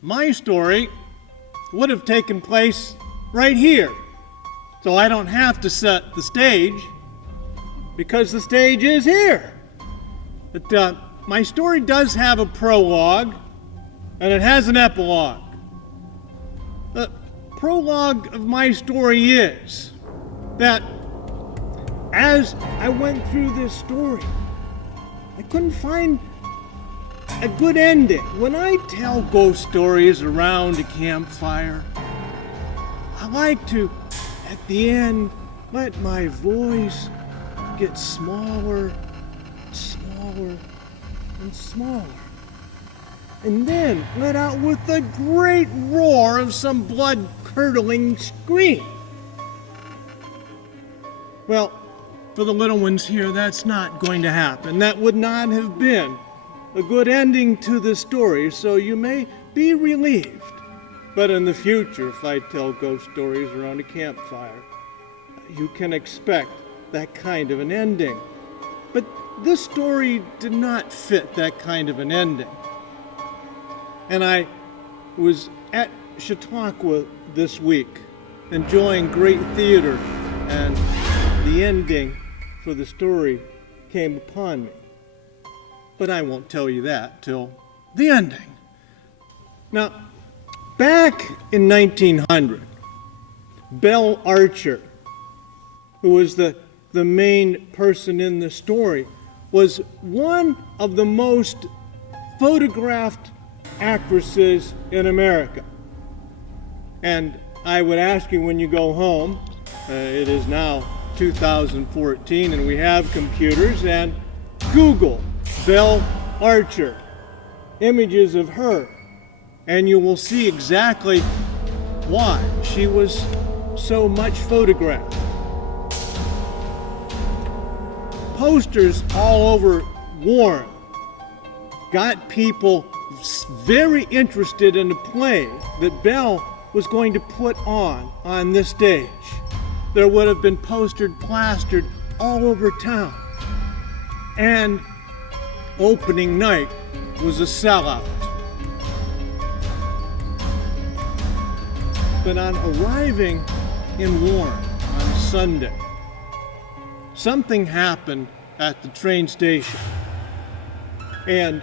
my story would have taken place right here. So I don't have to set the stage because the stage is here. But my story does have a prologue and it has an epilogue. The prologue of my story is that as I went through this story, I couldn't find a good ending. When I tell ghost stories around a campfire, I like to, at the end, let my voice get smaller, smaller, and smaller. And then let out with a great roar of some blood-curdling scream. Well, for the little ones here, that's not going to happen. That would not have been a good ending to the story, so you may be relieved. But in the future, if I tell ghost stories around a campfire, you can expect that kind of an ending. But this story did not fit that kind of an ending. And I was at Chautauqua this week, enjoying great theater, and the ending for the story came upon me. But I won't tell you that till the ending. Now, back in 1900, Belle Archer, who was the main person in the story, was one of the most photographed actresses in America. And I would ask you when you go home, it is now 2014 and we have computers, and Google Belle Archer, images of her, and you will see exactly why she was so much photographed. Posters all over Warren got people very interested in the play that Belle was going to put on this stage. There would have been plastered all over town. And opening night was a sellout. But on arriving in Warren on Sunday, something happened at the train station. And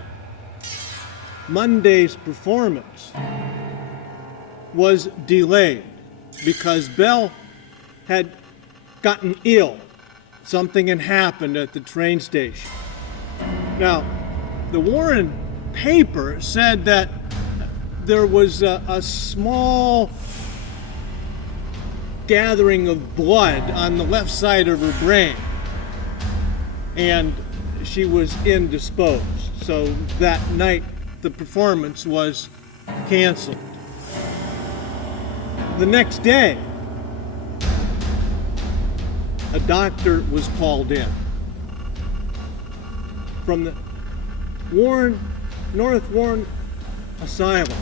Monday's performance was delayed because Belle had gotten ill. Something had happened at the train station. Now, the Warren paper said that there was a small gathering of blood on the left side of her brain, and she was indisposed. So that night, the performance was canceled. The next day, a doctor was called in from the North Warren Asylum,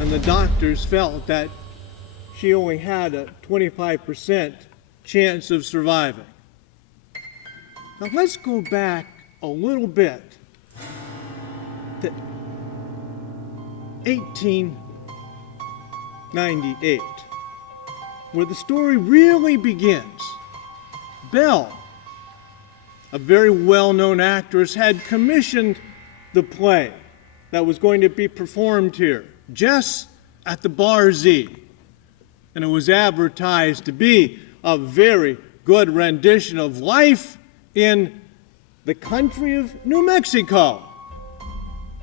and the doctors felt that she only had a 25% chance of surviving. Now let's go back a little bit to 1898, where the story really begins. Belle, a very well-known actress, had commissioned the play that was going to be performed here, Jess at the Bar Z. And it was advertised to be a very good rendition of life in the country of New Mexico.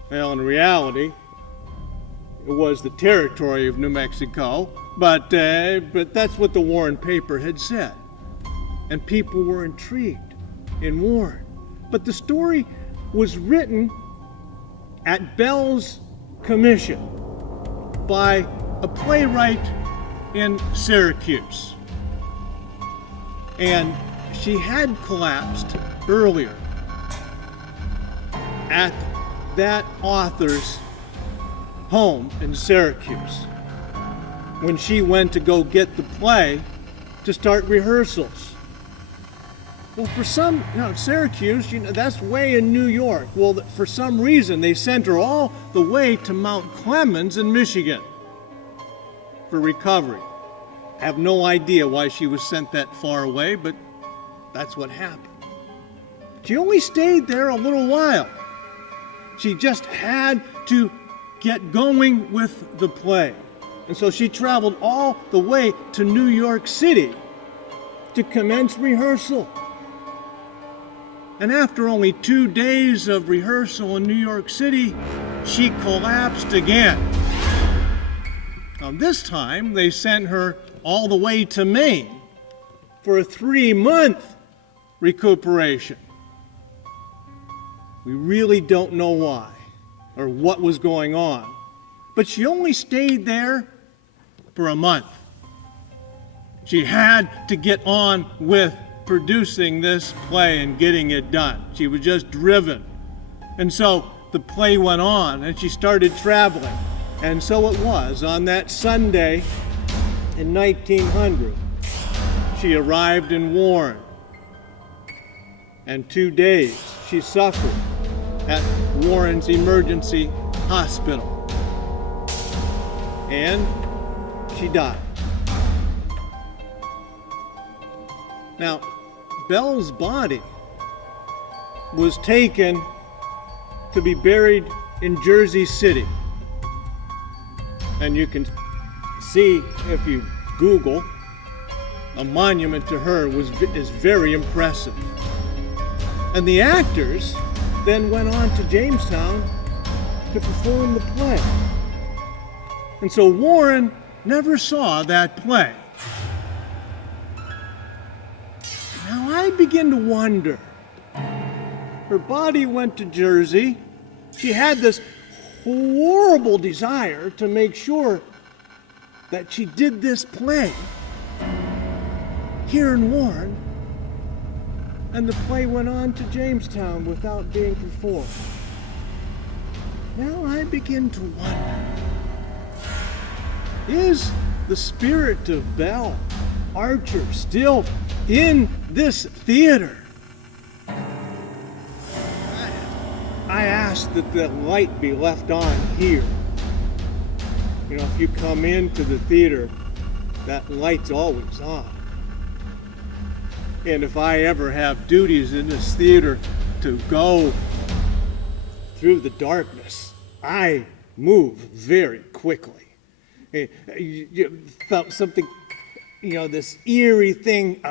Well, in reality, it was the territory of New Mexico, but that's what the Warren paper had said. And people were intrigued in Warren. But the story was written at Belle's commission by a playwright in Syracuse. And she had collapsed earlier at that author's home in Syracuse when she went to go get the play to start rehearsals. Well, for some, Syracuse, that's way in New York. Well, for some reason, they sent her all the way to Mount Clemens in Michigan for recovery. I have no idea why she was sent that far away, but that's what happened. She only stayed there a little while. She just had to get going with the play. And so she traveled all the way to New York City to commence rehearsal. And after only 2 days of rehearsal in New York City, she collapsed again. Now this time, they sent her all the way to Maine for a 3-month recuperation. We really don't know why or what was going on, but she only stayed there for a month. She had to get on with producing this play and getting it done. She was just driven. And so the play went on and she started traveling. And so it was on that Sunday in 1900. She arrived in Warren. And 2 days she suffered at Warren's Emergency Hospital. And she died. Now, Belle's body was taken to be buried in Jersey City. And you can see, if you Google, a monument to her is very impressive. And the actors then went on to Jamestown to perform the play. And so Warren never saw that play. Now I begin to wonder. Her body went to Jersey. She had this horrible desire to make sure that she did this play here in Warren, and the play went on to Jamestown without being performed. Now I begin to wonder, is the spirit of Belle Archer still in this theater? I ask that the light be left on here. If you come into the theater, that light's always on. And if I ever have duties in this theater to go through the darkness, I move very quickly. Something, this eerie thing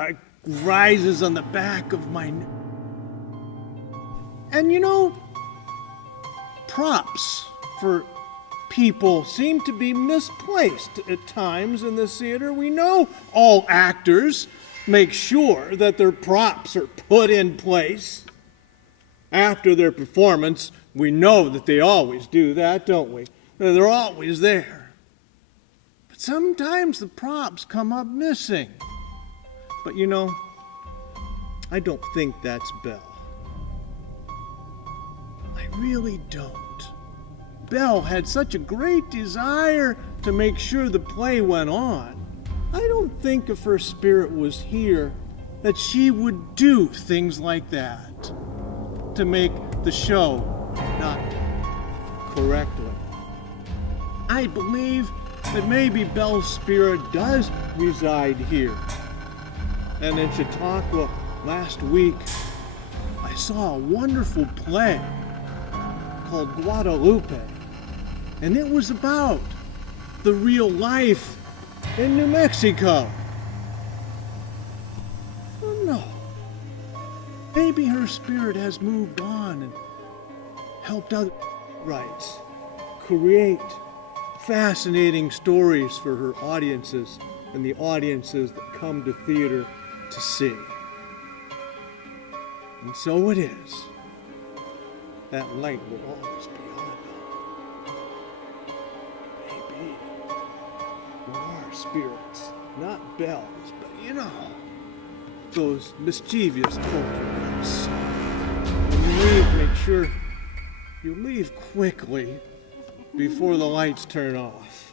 rises on the back of my neck. And props for people seem to be misplaced at times in this theater. We know all actors make sure that their props are put in place after their performance. We know that they always do that, don't we? They're always there. But sometimes the props come up missing. But I don't think that's Belle. I really don't. Belle had such a great desire to make sure the play went on. I don't think if her spirit was here that she would do things like that to make the show not correctly. I believe that maybe Belle's spirit does reside here. And in Chautauqua last week, I saw a wonderful play called Guadalupe. And it was about the real life in New Mexico. Oh no. Maybe her spirit has moved on and helped other rights create fascinating stories for her audiences and the audiences that come to theater to see. And so it is. That light will always be on. Maybe there are spirits, not Belle's, but those mischievous poltergeists. When you leave, make sure you leave quickly before the lights turn off.